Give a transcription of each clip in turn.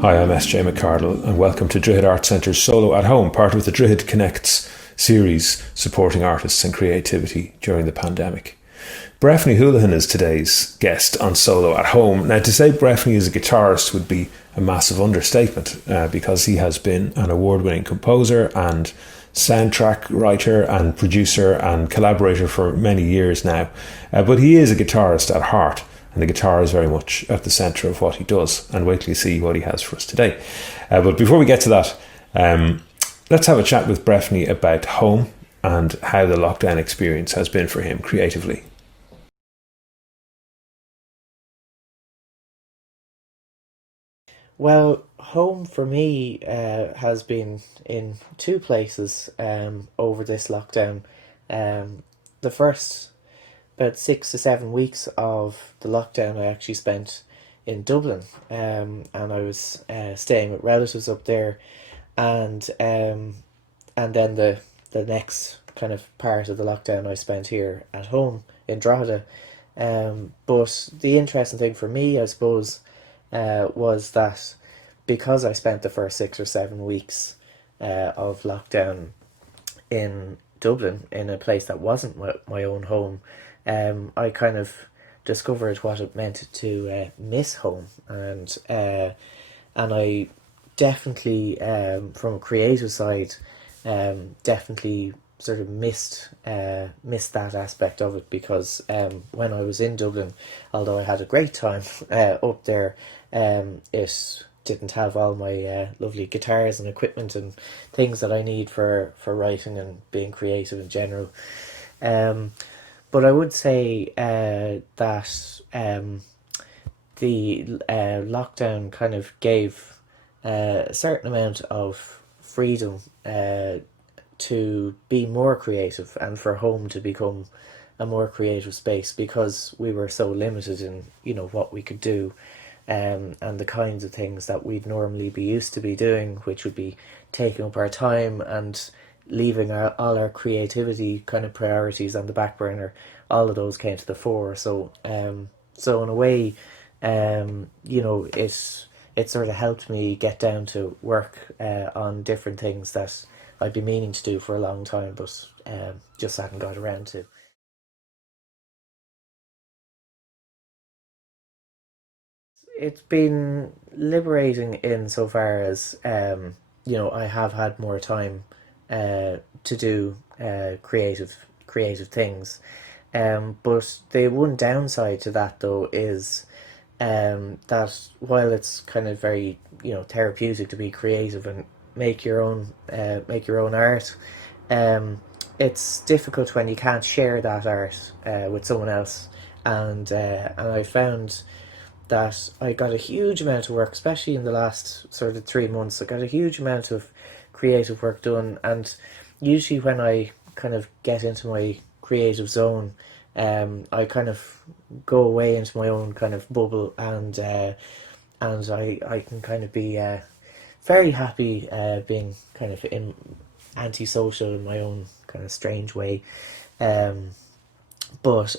Hi, I'm SJ McArdle and welcome to Droichead.Arts.Centre's Solo at Home, part of the Droichead Connects series supporting artists and creativity during the pandemic. Breifne Holohan is today's guest on Solo at Home. Now, to say Breifne is a guitarist would be a massive understatement because he has been an award-winning composer and soundtrack writer and producer and collaborator for many years now. But he is a guitarist at heart. And the guitar is very much at the centre of what he does. And wait till you see what he has for us today. But before we get to that, let's have a chat with Breifne about home and how the lockdown experience has been for him creatively. Well, home for me has been in two places over this lockdown. The first about 6 to 7 weeks of the lockdown I actually spent in Dublin, and I was staying with relatives up there, and then the next kind of part of the lockdown I spent here at home in Drogheda. But the interesting thing for me, I suppose, was that because I spent the first 6 or 7 weeks of lockdown in Dublin, in a place that wasn't my own home, I kind of discovered what it meant to miss home, and I definitely, from a creative side, definitely sort of missed that aspect of it, because when I was in Dublin, although I had a great time up there, it didn't have all my lovely guitars and equipment and things that I need for writing and being creative in general. But I would say that the lockdown kind of gave a certain amount of freedom to be more creative, and for home to become a more creative space, because we were so limited in what we could do, and the kinds of things that we'd normally be used to be doing, which would be taking up our time and leaving all our creativity kind of priorities on the back burner. All of those came to the fore. So in a way, it sort of helped me get down to work on different things that I'd been meaning to do for a long time, but just hadn't got around to. It's been liberating insofar as I have had more time to do creative things. But the one downside to that, though, is that while it's kind of very therapeutic to be creative and make your own art, um, it's difficult when you can't share that art with someone else. And I found that I got a huge amount of work, especially in the last sort of 3 months. I got a huge amount of creative work done, and usually when I kind of get into my creative zone, I kind of go away into my own kind of bubble, and I can kind of be very happy being kind of in antisocial in my own kind of strange way. Um, but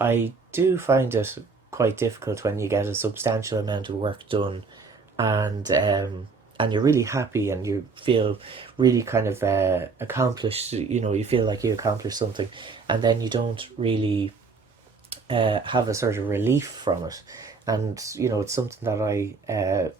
I do find it quite difficult when you get a substantial amount of work done, and you're really happy and you feel really kind of accomplished. You feel like you accomplished something, and then you don't really have a sort of relief from it. And it's something that I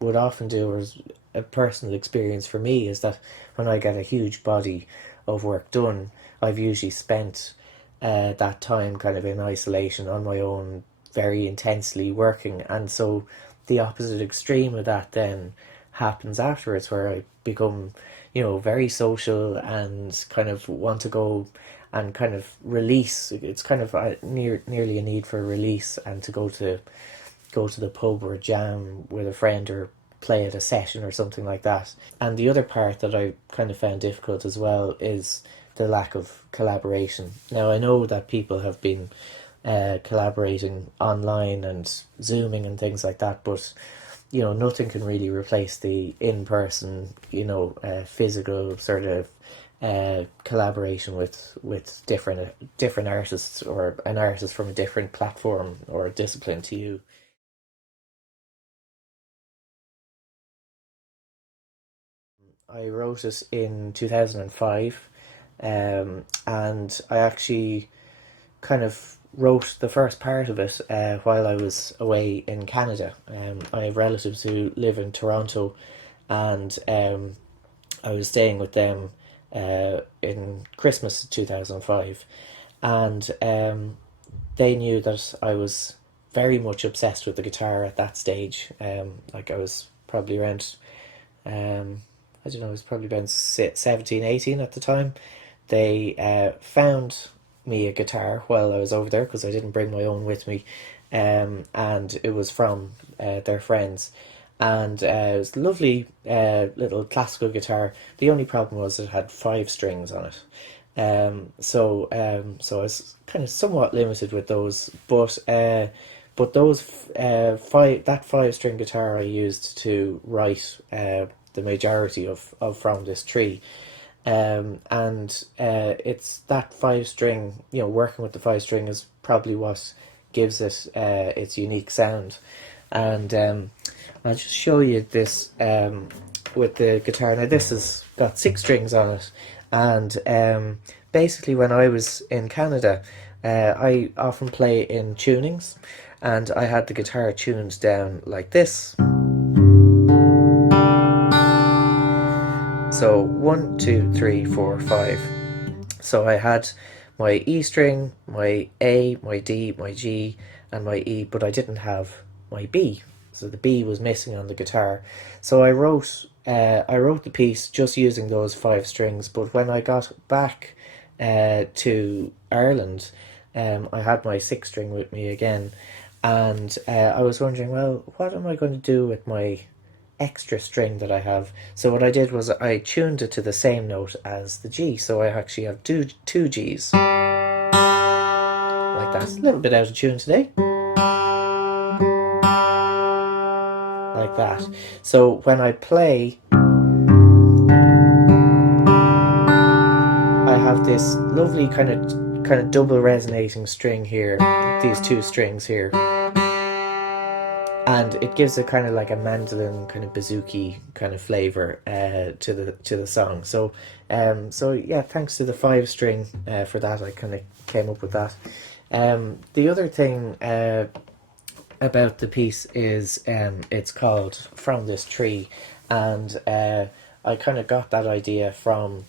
would often do, or as a personal experience for me, is that when I get a huge body of work done, I've usually spent that time kind of in isolation on my own, very intensely working. And so the opposite extreme of that then happens afterwards, where I become very social and kind of want to go and kind of release. It's kind of nearly a need for a release, and to go to the pub or jam with a friend, or play at a session or something like that. And the other part that I kind of found difficult as well is the lack of collaboration. Now, I know that people have been collaborating online and Zooming and things like that, but nothing can really replace the in-person, physical sort of collaboration with different artists, or an artist from a different platform or discipline to you. I wrote it in 2005, and I actually kind of wrote the first part of it while I was away in Canada. I have relatives who live in Toronto, and I was staying with them in Christmas 2005, and they knew that I was very much obsessed with the guitar at that stage. Like I was probably around, I don't know, I was probably around 17, 18 at the time. They found me a guitar while I was over there because I didn't bring my own with me, and it was from their friends. And it was a lovely little classical guitar. The only problem was it had 5 strings on it. So I was kind of somewhat limited with those, but those 5 string guitar I used to write the majority of From This Tree. And it's that 5 string, working with the 5 string is probably what gives it its unique sound. And I'll just show you this with the guitar. Now this has got 6 strings on it, and basically when I was in Canada, I often play in tunings, and I had the guitar tuned down like this. So 1, 2, 3, 4, 5. So I had my E string, my A, my D, my G, and my E, but I didn't have my B. So the B was missing on the guitar. So I wrote the piece just using those 5 strings. But when I got back to Ireland, I had my 6 string with me again, and I was wondering, well, what am I going to do with my extra string that I have? So what I did was I tuned it to the same note as the G. So I actually have two Gs like that. A little bit out of tune today. Like that. So when I play, I have this lovely kind of double resonating string here, these 2 strings here, and it gives it kind of like a mandolin kind of bouzouki kind of flavor to the song. So yeah, thanks to the 5 string for that, I kind of came up with that. The other thing about the piece is it's called From This Tree, and I kind of got that idea from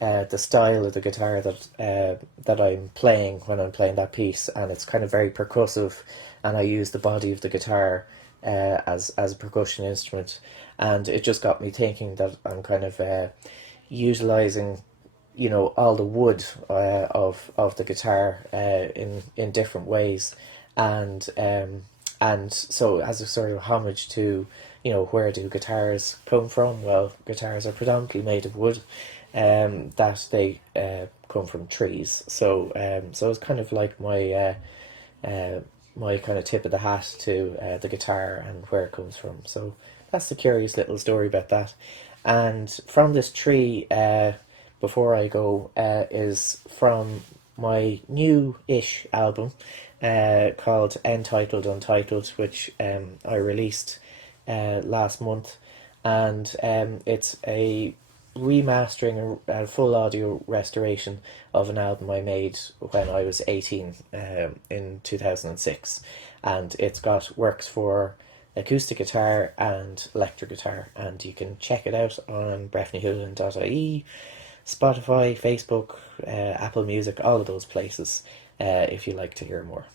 the style of the guitar that I'm playing when I'm playing that piece, and it's kind of very percussive, and I use the body of the guitar as a percussion instrument, and it just got me thinking that I'm kind of utilizing all the wood of the guitar in different ways, and so as a sort of homage to where do guitars come from? Well, guitars are predominantly made of wood, that they come from trees. So it's kind of like my kind of tip of the hat to the guitar and where it comes from. So that's the curious little story about that. And From This Tree, before I go, is from my new-ish album called Entitled Untitled, which I released last month, and it's a remastering, a full audio restoration of an album I made when I was 18 in 2006, and it's got works for acoustic guitar and electric guitar, and you can check it out on breifneholohan.ie, Spotify, Facebook, Apple Music, all of those places if you'd like to hear more.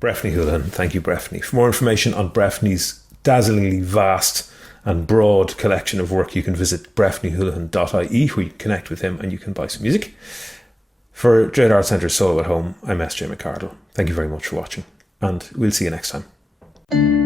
Breifne Holohan. Thank you, Breifne. For more information on Breifne's dazzlingly vast and broad collection of work, you can visit breifneholohan.ie, where you can connect with him and you can buy some music. For Droichead.Arts.Centre Solo at Home, I'm SJ McArdle. Thank you very much for watching, and we'll see you next time.